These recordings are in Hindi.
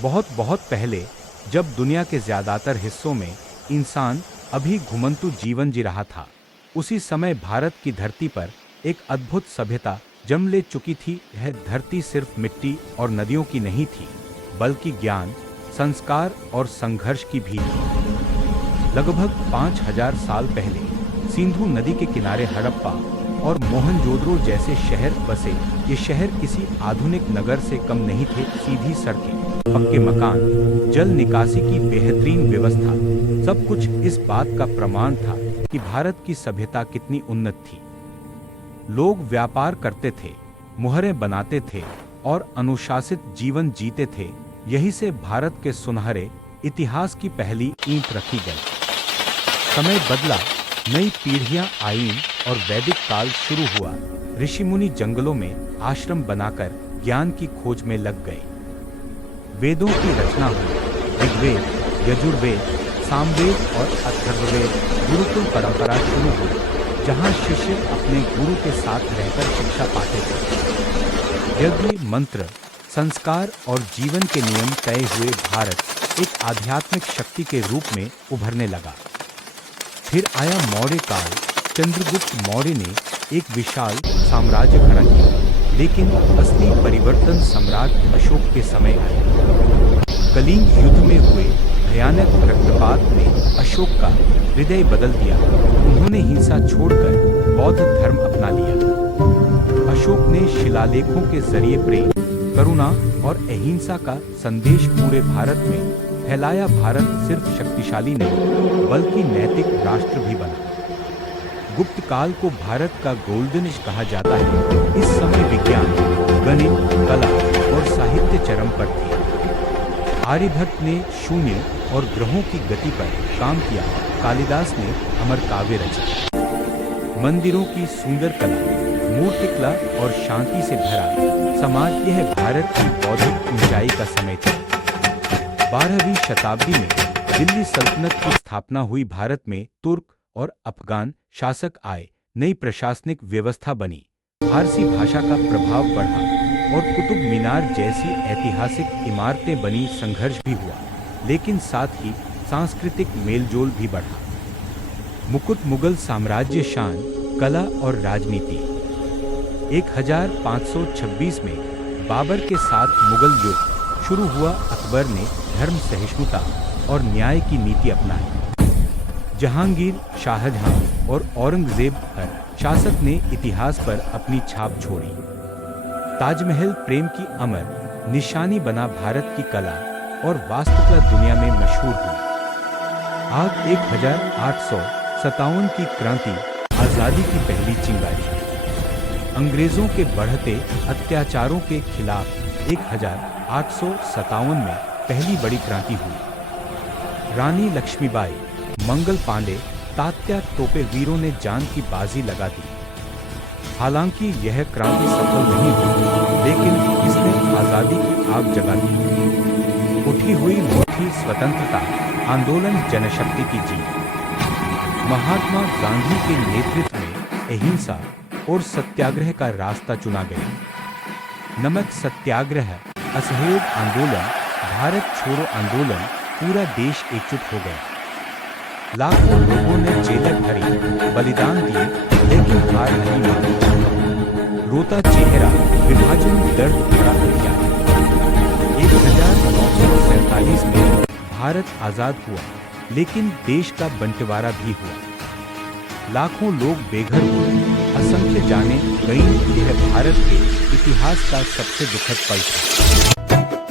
बहुत बहुत पहले, जब दुनिया के ज्यादातर हिस्सों में इंसान अभी घुमंतु जीवन जी रहा था, उसी समय भारत की धरती पर एक अद्भुत सभ्यता जन्म ले चुकी थी। यह धरती सिर्फ मिट्टी और नदियों की नहीं थी, बल्कि ज्ञान, संस्कार और संघर्ष की भी थी। लगभग 5000 साल पहले सिंधु नदी के किनारे हड़प्पा और मोहनजोदड़ो जैसे शहर बसे। ये शहर किसी आधुनिक नगर से कम नहीं थे। सीधी सड़कें, पक्के मकान, जल निकासी की बेहतरीन व्यवस्था, सब कुछ इस बात का प्रमाण था कि भारत की सभ्यता कितनी उन्नत थी। लोग व्यापार करते थे, मुहरें बनाते थे और अनुशासित जीवन जीते थे। यही से भारत के सुनहरे इतिहास की पहली ईंट रखी गई। समय बदला, नई पीढ़ियां आईं और वैदिक काल शुरू हुआ। ऋषि मुनि जंगलों में आश्रम बनाकर ज्ञान की खोज में लग गए। वेदों की रचना हुई। ऋग्वेद, यजुर्वेद, सामवेद और अथर्ववेद। गुरुकुल परंपरा शुरू हुई, जहां शिष्य अपने गुरु के साथ रहकर शिक्षा पाते थे। यज्ञ, मंत्र, संस्कार और जीवन के नियम तय हुए। भारत एक आध्यात्मिक शक्ति के रूप में उभरने लगा। फिर आया मौर्य काल। चंद्रगुप्त मौर्य ने एक विशाल साम्राज्य खड़ा किया, लेकिन असली परिवर्तन सम्राट अशोक के समय आया। कलिंग युद्ध में हुए भयानक रक्तपात ने अशोक का हृदय बदल दिया। उन्होंने हिंसा छोड़कर बौद्ध धर्म अपना लिया। अशोक ने शिलालेखों के जरिए प्रेम, करुणा और अहिंसा का संदेश पूरे भारत में फैलाया। भारत सिर्फ शक्तिशाली नहीं, बल्कि नैतिक राष्ट्र भी बना। गुप्त काल को भारत का गोल्डन एज कहा जाता है। इस समय विज्ञान, गणित, कला और साहित्य चरम पर थे। आर्यभट्ट ने शून्य और ग्रहों की गति पर काम किया। कालिदास ने अमर काव्य रचे। मंदिरों की सुंदर कला, मूर्तिकला और शांति से भरा समाज, यह भारत की बौद्धिक ऊंचाई का समय था। 12वीं शताब्दी में दिल्ली सल्तनत की स्थापना हुई। भारत में तुर्क और अफगान शासक आए। नई प्रशासनिक व्यवस्था बनी। फारसी भाषा का प्रभाव बढ़ा और कुतुब मीनार जैसी ऐतिहासिक इमारतें बनी। संघर्ष भी हुआ, लेकिन साथ ही सांस्कृतिक मेलजोल भी बढ़ा। मुकुट मुगल साम्राज्य, शान, कला और राजनीति। 1526 में बाबर के साथ मुगल युग शुरू हुआ। अकबर ने धर्म, सहिष्णुता और न्याय की नीति अपनाई। जहांगीर, शाहजहां और औरंगजेब हर शासक ने इतिहास पर अपनी छाप छोड़ी। ताजमहल प्रेम की अमर निशानी बना। भारत की कला और वास्तुकला दुनिया में मशहूर हुई। आग 1857 की क्रांति, आजादी की पहली चिंगारी। अंग्रेजों के बढ़ते अत्याचारों के खिलाफ 1857 में पहली बड़ी क्रांति हुई। रानी लक्ष्मीबाई, मंगल पांडे, तात्या टोपे वीरों ने जान की बाजी लगा दी। हालांकि यह क्रांति सफल नहीं हुई, लेकिन इसने आजादी की आग जगा दी। उठी हुई मीठी स्वतंत्रता आंदोलन, जनशक्ति की जीत। महात्मा गांधी के नेतृत्व में अहिंसा और सत्याग्रह का रास्ता चुना गया। नमक सत्याग्रह, असहयोग आंदोलन, भारत छोड़ो आंदोलन, पूरा देश एकजुट हो गया। लाखों लोगों ने जेलें भरी, बलिदान दिए, लेकिन हार नहीं मानी। रोता चेहरा, विभाजन दर्द भरा हथियार। 1947 में भारत आजाद हुआ, लेकिन देश का बंटवारा भी हुआ। लाखों लोग बेघर हुए, असंख्य जाने गईं। यह भारत के इतिहास का सबसे दुखद पल था।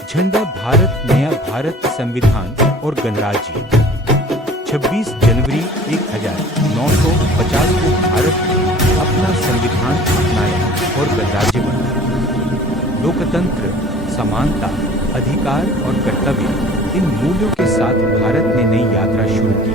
झंडा भारत, नया भारत, संविधान और गणराज्य। 26 जनवरी 1950 को भारत ने अपना संविधान अपनाया और गणराज्य बना। लोकतंत्र, समानता, अधिकार और कर्तव्य, इन मूल्यों के साथ भारत ने नई यात्रा शुरू की।